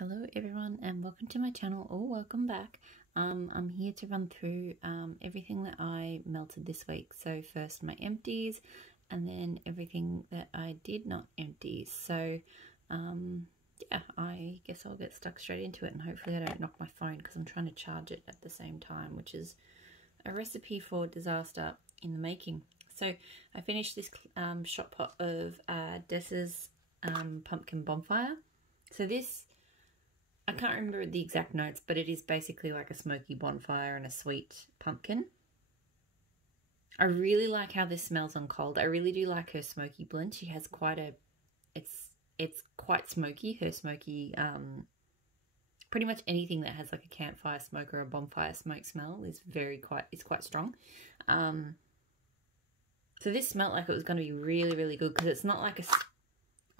Hello everyone and welcome to my channel, or welcome back. I'm here to run through everything that I melted this week. So first my empties and then everything that I did not empty. So yeah, I guess I'll get stuck straight into it, and hopefully I don't knock my phone because I'm trying to charge it at the same time, which is a recipe for disaster in the making. So I finished this shot pot of Dessa's pumpkin bonfire. So this, I can't remember the exact notes, but it is basically like a smoky bonfire and a sweet pumpkin. I really like how this smells on cold. I really do like her smoky blend. She has quite a, it's quite smoky. Her smoky, pretty much anything that has like a campfire smoke or a bonfire smoke smell is quite strong. So this smelled like it was going to be really, really good because it's not like a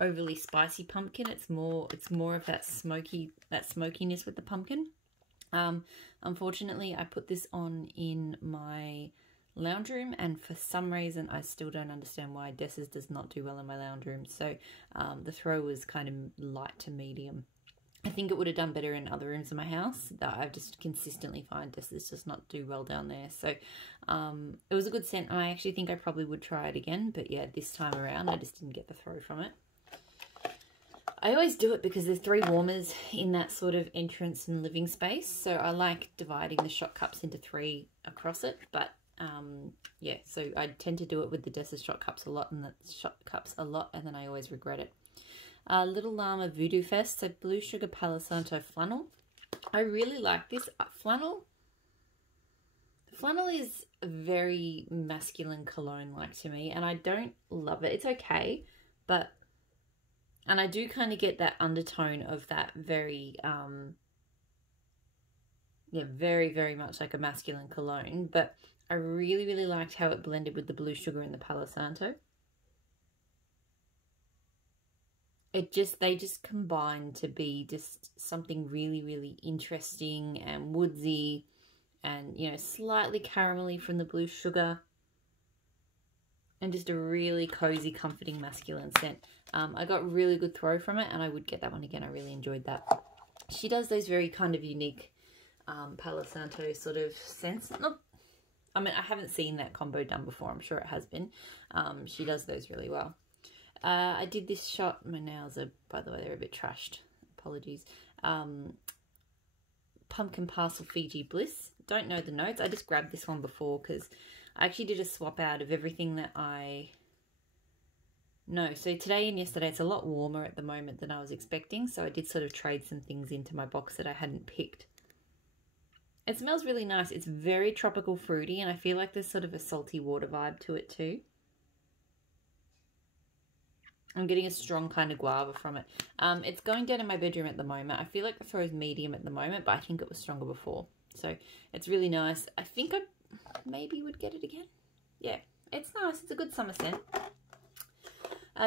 overly spicy pumpkin. It's more of that smokiness with the pumpkin. Unfortunately, I put this on in my lounge room, and for some reason I still don't understand why Dessa's does not do well in my lounge room. So the throw was kind of light to medium. I think it would have done better in other rooms of my house. That I just consistently find Dessa's does not do well down there. So it was a good scent, and I actually think I probably would try it again. But yeah, this time around I just didn't get the throw from it. I always do it because there's 3 warmers in that sort of entrance and living space. So I like dividing the shot cups into 3 across it. But yeah, so I tend to do it with the Dessa shot cups a lot, and then I always regret it. Little Llama Voodoo Fest, so Blue Sugar Palo Santo flannel. I really like this flannel. Flannel is a very masculine cologne-like to me, and I don't love it. It's okay, but... And I do kind of get that undertone of that very, yeah, very, very much like a masculine cologne. But I really, really liked how it blended with the blue sugar and the Palo Santo. They just combined to be just something really, really interesting and woodsy and, you know, slightly caramelly from the blue sugar. And just a really cozy, comforting, masculine scent. I got really good throw from it, and I would get that one again. I really enjoyed that. She does those very kind of unique Palo Santo sort of scents. I mean, I haven't seen that combo done before. I'm sure it has been. She does those really well. I did this shot. My nails are, by the way, they're a bit trashed. Apologies. Pumpkin Parcel Fiji Bliss. Don't know the notes. I just grabbed this one before because I actually did a swap out of everything that I know. So today and yesterday, it's a lot warmer at the moment than I was expecting. So I did sort of trade some things into my box that I hadn't picked. It smells really nice. It's very tropical fruity, and I feel like there's sort of a salty water vibe to it too. I'm getting a strong kind of guava from it. It's going down in my bedroom at the moment. I feel like the throw is medium at the moment, but I think it was stronger before. So it's really nice. I think I maybe would get it again. Yeah, it's nice. It's a good summer scent.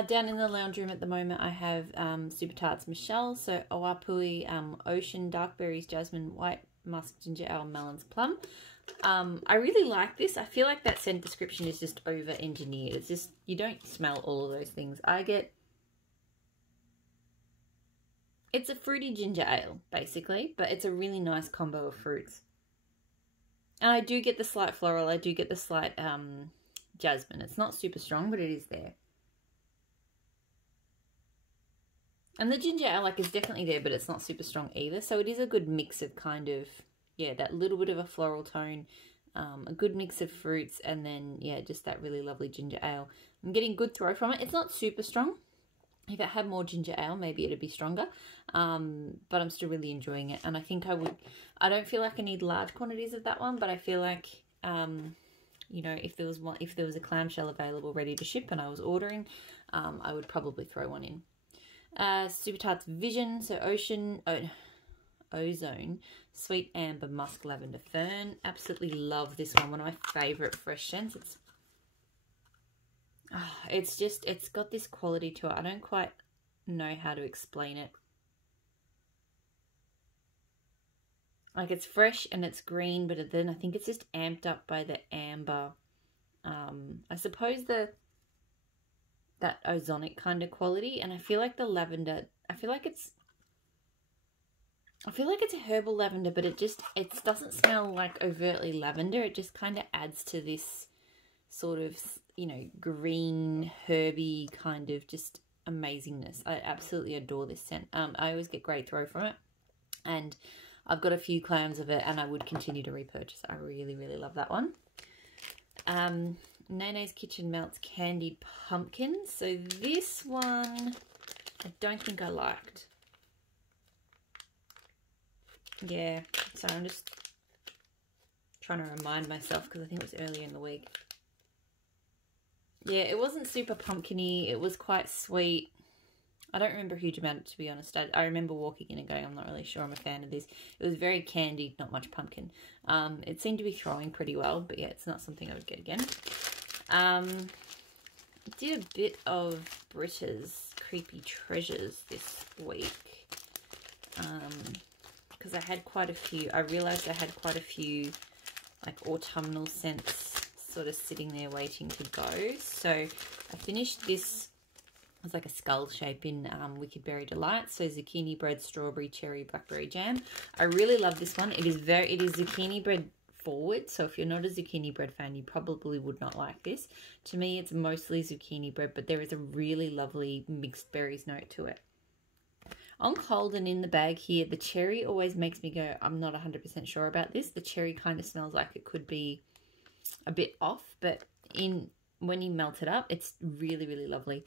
Down in the lounge room at the moment, I have Super Tarts Michelle. So Oapui, Ocean, Dark Berries, Jasmine, White Musk, Ginger Ale, Melons, Plum. I really like this. I feel like that scent description is just over-engineered. It's just, you don't smell all of those things. It's a fruity ginger ale, basically, but it's a really nice combo of fruits. And I do get the slight floral. I do get the slight jasmine. It's not super strong, but it is there. And the ginger ale is definitely there, but it's not super strong either. So it is a good mix of kind of, yeah, that little bit of a floral tone, a good mix of fruits, and then, yeah, just that really lovely ginger ale. I'm getting good throw from it. It's not super strong. If it had more ginger ale, maybe it'd be stronger. But I'm still really enjoying it. And I think I don't feel like I need large quantities of that one, but I feel like, you know, if there was a clamshell available ready to ship and I was ordering, I would probably throw one in. Super Tarts Vision, so Ozone, Sweet Amber, Musk, Lavender, Fern. Absolutely love this one. One of my favourite fresh scents. It's got this quality to it. I don't quite know how to explain it. Like, it's fresh and it's green, but then I think it's just amped up by the amber. I suppose that ozonic kind of quality, and I feel like the lavender, I feel like it's I feel like it's a herbal lavender, but it doesn't smell like overtly lavender. It just kind of adds to this sort of, you know, green, herby kind of just amazingness. I absolutely adore this scent. I always get great throw from it, and I've got a few clams of it, and I would continue to repurchase. I really, really love that one. Nene's Kitchen Melts Candied Pumpkin. So this one, I don't think I liked. Yeah, so I'm just trying to remind myself because I think it was earlier in the week. Yeah, it wasn't super pumpkin-y. It was quite sweet. I don't remember a huge amount, to be honest. I remember walking in and going, I'm not really sure I'm a fan of this. It was very candied, not much pumpkin. It seemed to be throwing pretty well, but yeah, it's not something I would get again. Did a bit of Britta's Creepy Treasures this week. Because I had quite a few. I realised I had quite a few like autumnal scents sort of sitting there waiting to go. So I finished this. It was like a skull shape in Wicked Berry Delight. So zucchini bread, strawberry, cherry, blackberry jam. I really love this one. It is zucchini bread forward. So if you're not a zucchini bread fan, you probably would not like this. To me, it's mostly zucchini bread, but there is a really lovely mixed berries note to it. On cold and in the bag here, the cherry always makes me go, I'm not 100% sure about this. The cherry kind of smells like it could be a bit off, but when you melt it up, it's really, really lovely.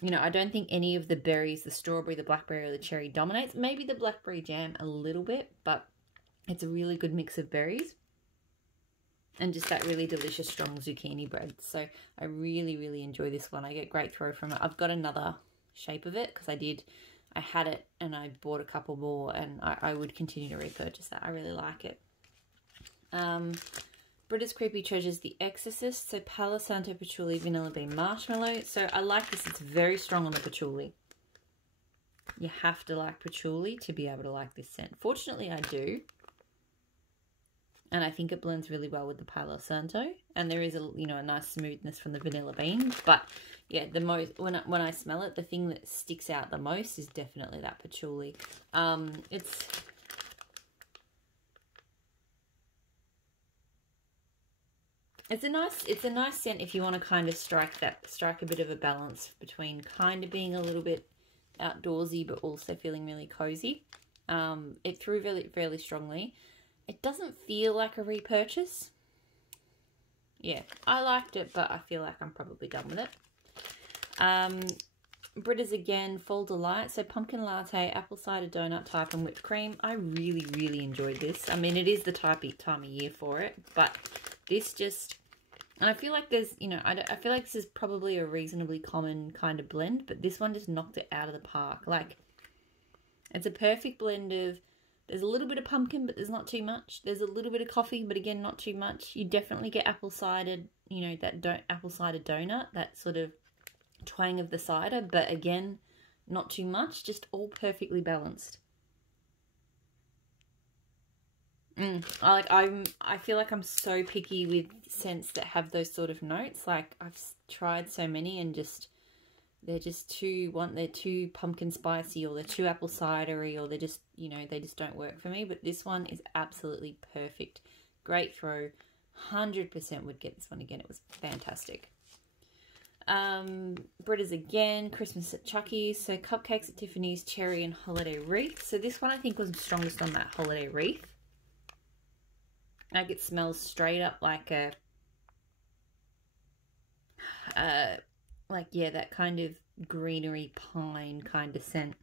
You know, I don't think any of the berries, the strawberry, the blackberry, or the cherry dominates. Maybe the blackberry jam a little bit, but it's a really good mix of berries. And just that really delicious, strong zucchini bread. So I really, really enjoy this one. I get great throw from it. I've got another shape of it because I had it and I bought a couple more, and I would continue to repurchase that. I really like it. Britta's Creepy Treasures, The Exorcist. So Palo Santo, patchouli, vanilla bean, marshmallow. So I like this. It's very strong on the patchouli. You have to like patchouli to be able to like this scent. Fortunately, I do. And I think it blends really well with the Palo Santo. And there is a nice smoothness from the vanilla bean. But yeah, the most when I smell it, the thing that sticks out the most is definitely that patchouli. It's a nice scent if you want to kind of strike a bit of a balance between kind of being a little bit outdoorsy but also feeling really cozy. It threw fairly strongly. It doesn't feel like a repurchase. Yeah, I liked it, but I feel like I'm probably done with it. Britta's again, Fall Delight. So pumpkin latte, apple cider donut type, and whipped cream. I really, really enjoyed this. I mean, it is the time of year for it, but this just... And I feel like there's, I feel like this is probably a reasonably common kind of blend, but this one just knocked it out of the park. Like, it's a perfect blend of... There's a little bit of pumpkin, but there's not too much. There's a little bit of coffee, but again, not too much. You definitely get apple cider, that apple cider donut, that sort of twang of the cider, but again, not too much. Just all perfectly balanced. I feel like I'm so picky with scents that have those sort of notes. Like, I've tried so many and they're too pumpkin spicy, or they're too apple cidery, or they're just, they just don't work for me. But this one is absolutely perfect. Great throw. 100% would get this one again. It was fantastic. Britta's again, Christmas at Chucky's. So Cupcakes at Tiffany's, Cherry and Holiday Wreath. So this one I think was strongest on that Holiday Wreath. Like, it smells straight up like a... that kind of greenery pine kind of scent.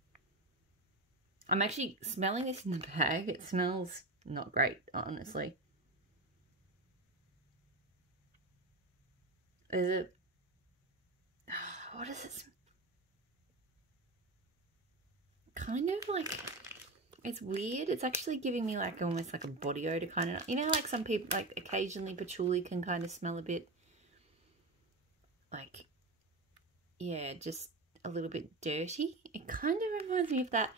I'm actually smelling this in the bag. It smells not great, honestly. Is it... What is it? Kind of like... It's weird. It's actually giving me like almost like a body odor kind of... like some people, like occasionally patchouli can kind of smell a bit like... Yeah, just a little bit dirty. It kind of reminds me of that.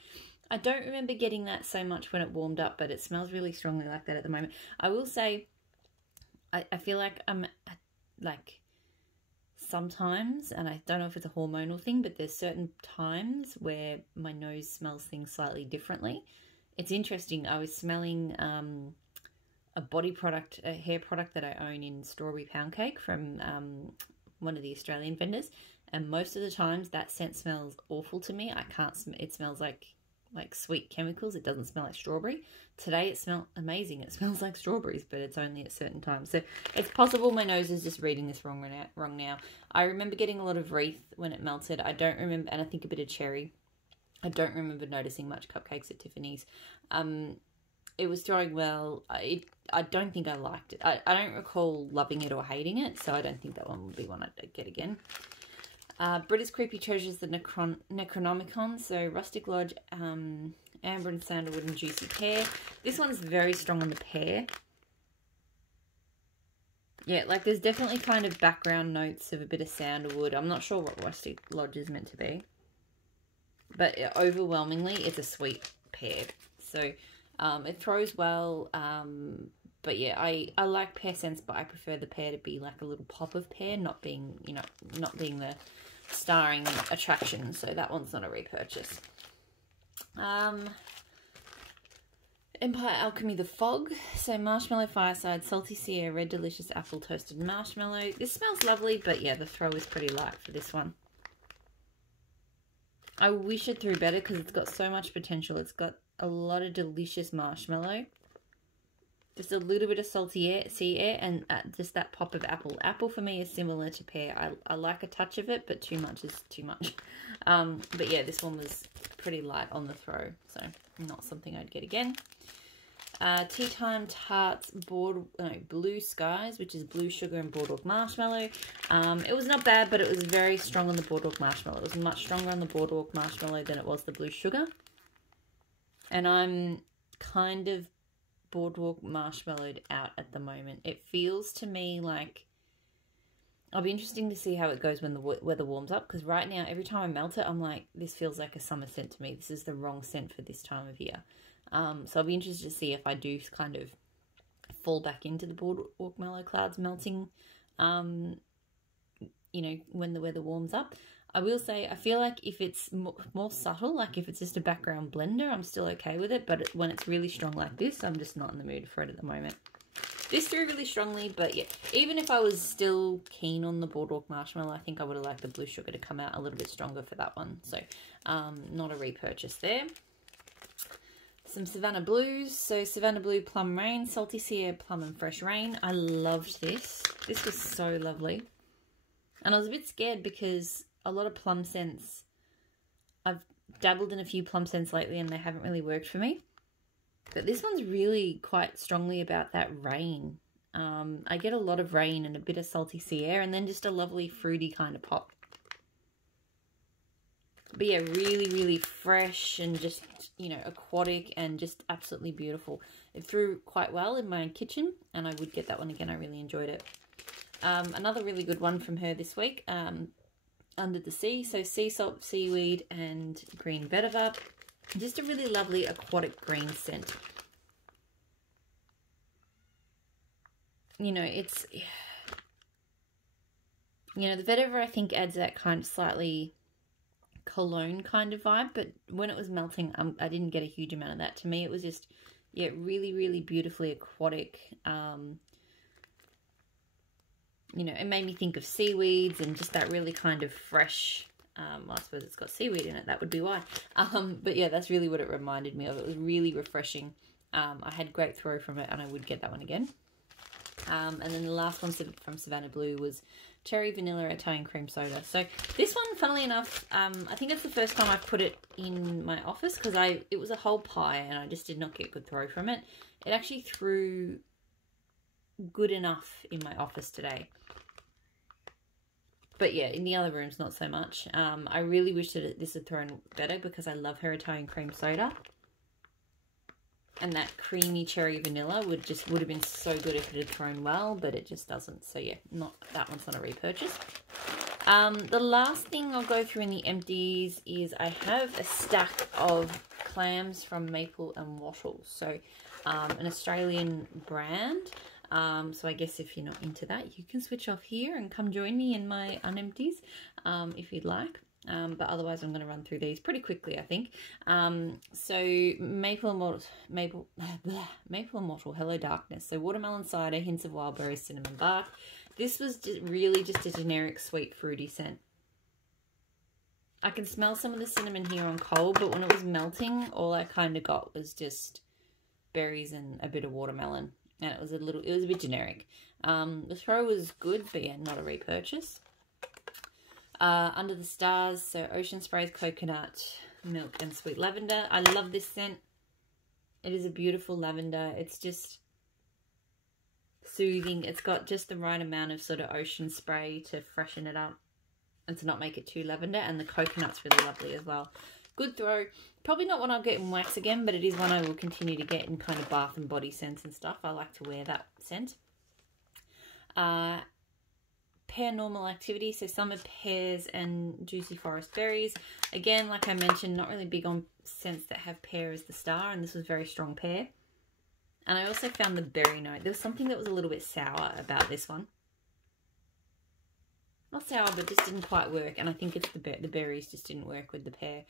I don't remember getting that so much when it warmed up, but it smells really strongly like that at the moment. I will say, I feel like I'm like sometimes, and I don't know if it's a hormonal thing, but there's certain times where my nose smells things slightly differently. It's interesting. I was smelling a body product, a hair product that I own in Strawberry Pound Cake from one of the Australian vendors, and most of the times that scent smells awful to me. I can't. It smells like sweet chemicals. It doesn't smell like strawberry. Today it smelled amazing. It smells like strawberries, but it's only at certain times. So it's possible my nose is just reading this wrong now. I remember getting a lot of wreath when it melted. I don't remember, and I think a bit of cherry. I don't remember noticing much cupcakes at Tiffany's. It was throwing well. I don't think I liked it. I don't recall loving it or hating it, so I don't think that one would be one I'd get again. British Creepy Treasures, the Necronomicon. So Rustic Lodge, Amber and Sandalwood and Juicy Pear. This one's very strong on the pear. Yeah, like there's definitely kind of background notes of a bit of sandalwood. I'm not sure what Rustic Lodge is meant to be. But overwhelmingly, it's a sweet pear. So it throws well. But yeah, I like pear scents, but I prefer the pear to be like a little pop of pear, not being, you know, not being the starring attraction. So that one's not a repurchase. Empire Alchemy The Fog. So Marshmallow Fireside, Salty Sea Air, Red Delicious Apple Toasted Marshmallow. This smells lovely, but yeah, the throw is pretty light for this one. I wish it threw better because it's got so much potential. It's got a lot of delicious marshmallow. Just a little bit of salty sea air, and just that pop of apple. Apple for me is similar to pear. I like a touch of it, but too much is too much. But yeah, this one was pretty light on the throw, so not something I'd get again. Tea Time Tarts Blue Skies, which is blue sugar and boardwalk marshmallow. It was not bad, but it was very strong on the boardwalk marshmallow. It was much stronger on the boardwalk marshmallow than it was the blue sugar. And I'm kind of boardwalk marshmallowed out at the moment. It feels to me like I'll be interesting to see how it goes when the weather warms up, because right now every time I melt it I'm like, this feels like a summer scent to me. This is the wrong scent for this time of year. So I'll be interested to see if I do kind of fall back into the boardwalk mallow clouds melting, you know, when the weather warms up. I will say, I feel like if it's more subtle, like if it's just a background blender, I'm still okay with it. But when it's really strong like this, I'm just not in the mood for it at the moment. This threw really strongly, but yeah, even if I was still keen on the boardwalk marshmallow, I think I would have liked the blue sugar to come out a little bit stronger for that one. So, not a repurchase there. Some Savannah Blues. So Savannah Blue Plum Rain, Salty Sea Air Plum and Fresh Rain. I loved this. This was so lovely. And I was a bit scared because a lot of plum scents, I've dabbled in a few plum scents lately and they haven't really worked for me. But this one's really quite strongly about that rain. I get a lot of rain and a bit of salty sea air and then just a lovely fruity kind of pop. But yeah, really, really fresh and just, you know, aquatic and just absolutely beautiful. It threw quite well in my kitchen and I would get that one again. I really enjoyed it. Another really good one from her this week, Under the Sea. So sea salt, seaweed and green vetiver. Just a really lovely aquatic green scent. You know, it's, you know, the vetiver I think adds that kind of slightly cologne kind of vibe, but when it was melting, I didn't get a huge amount of that. To me, it was just, yeah, really, really beautifully aquatic. You know, it made me think of seaweeds and just that really kind of fresh, well, I suppose it's got seaweed in it, that would be why. But yeah, that's really what it reminded me of. It was really refreshing. I had great throw from it and I would get that one again. And then the last one from Savannah Blue was Cherry Vanilla Italian Cream Soda. So this one, funnily enough, I think it's the first time I've put it in my office because it was a whole pie and I just did not get good throw from it. It actually threw good enough in my office today. But yeah, in the other rooms, not so much. I really wish that this had thrown better because I love her Italian cream soda. And that creamy cherry vanilla would have been so good if it had thrown well, but it just doesn't. So yeah, that one's not a repurchase. The last thing I'll go through in the empties is I have a stack of clams from Maple and Wattles. So an Australian brand. So I guess if you're not into that, you can switch off here and come join me in my unempties if you'd like. But otherwise I'm going to run through these pretty quickly, I think. So Maple and Mottle, Hello Darkness. So watermelon cider, hints of wild berries, cinnamon bark. This was really just a generic sweet fruity scent. I can smell some of the cinnamon here on cold, but when it was melting, all I kind of got was just berries and a bit of watermelon. And it was a bit generic. The throw was good, but yeah, not a repurchase. Under the Stars, so Ocean Sprays, coconut, milk, and sweet lavender. I love this scent. It is a beautiful lavender. It's just soothing. It's got just the right amount of sort of ocean spray to freshen it up and to not make it too lavender, and the coconut's really lovely as well. Good throw. Probably not one I'll get in wax again, but it is one I will continue to get in kind of bath and body scents and stuff. I like to wear that scent. Pear Normal Activity, so summer pears and juicy forest berries. Again, like I mentioned, not really big on scents that have pear as the star, and this was very strong pear. And I also found the berry note. There was something that was a little bit sour about this one. Not sour, but just didn't quite work. And I think it's the berries just didn't work with the pear.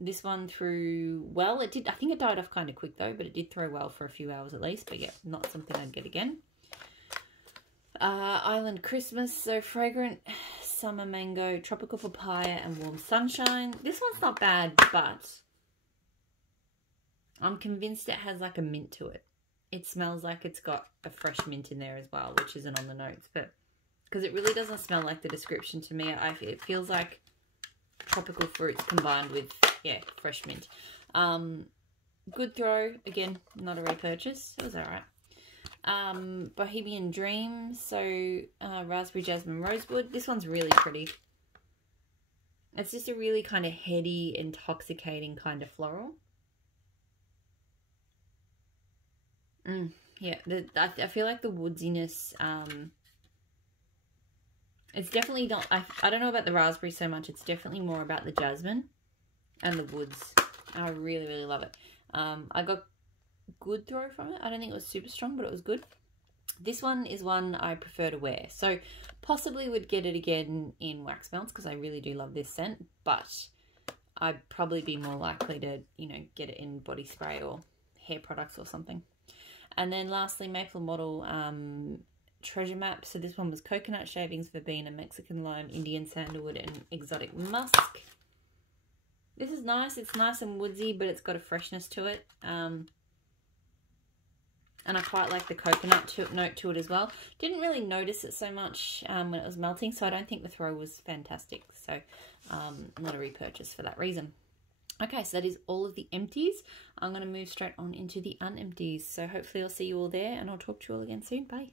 This one threw well. It did. I think it died off kind of quick though, but it did throw well for a few hours at least. But yeah, not something I'd get again. Island Christmas. So fragrant summer mango, tropical papaya, and warm sunshine. This one's not bad, but I'm convinced it has like a mint to it. It smells like it's got a fresh mint in there as well, which isn't on the notes, but because it really doesn't smell like the description to me. It feels like tropical fruits combined with, yeah, fresh mint. Good throw. Again, not a repurchase. It was alright. Bohemian Dream. So, Raspberry Jasmine Rosewood. This one's really pretty. It's just a really kind of heady, intoxicating kind of floral. Yeah, I feel like the woodsiness... it's definitely not, I don't know about the raspberry so much. It's definitely more about the jasmine and the woods. I really, really love it. I got good throw from it. I don't think it was super strong, but it was good. This one is one I prefer to wear. So possibly would get it again in wax melts because I really do love this scent. But I'd probably be more likely to, you know, get it in body spray or hair products or something. And then lastly, Maple Model Treasure Map. So this one was coconut shavings, verbena, Mexican lime, Indian sandalwood, and exotic musk. This is nice. It's nice and woodsy, but it's got a freshness to it. And I quite like the coconut note to it as well. Didn't really notice it so much when it was melting, so I don't think the throw was fantastic. So not a repurchase for that reason. Okay, so that is all of the empties. I'm going to move straight on into the unempties. So hopefully I'll see you all there, and I'll talk to you all again soon. Bye.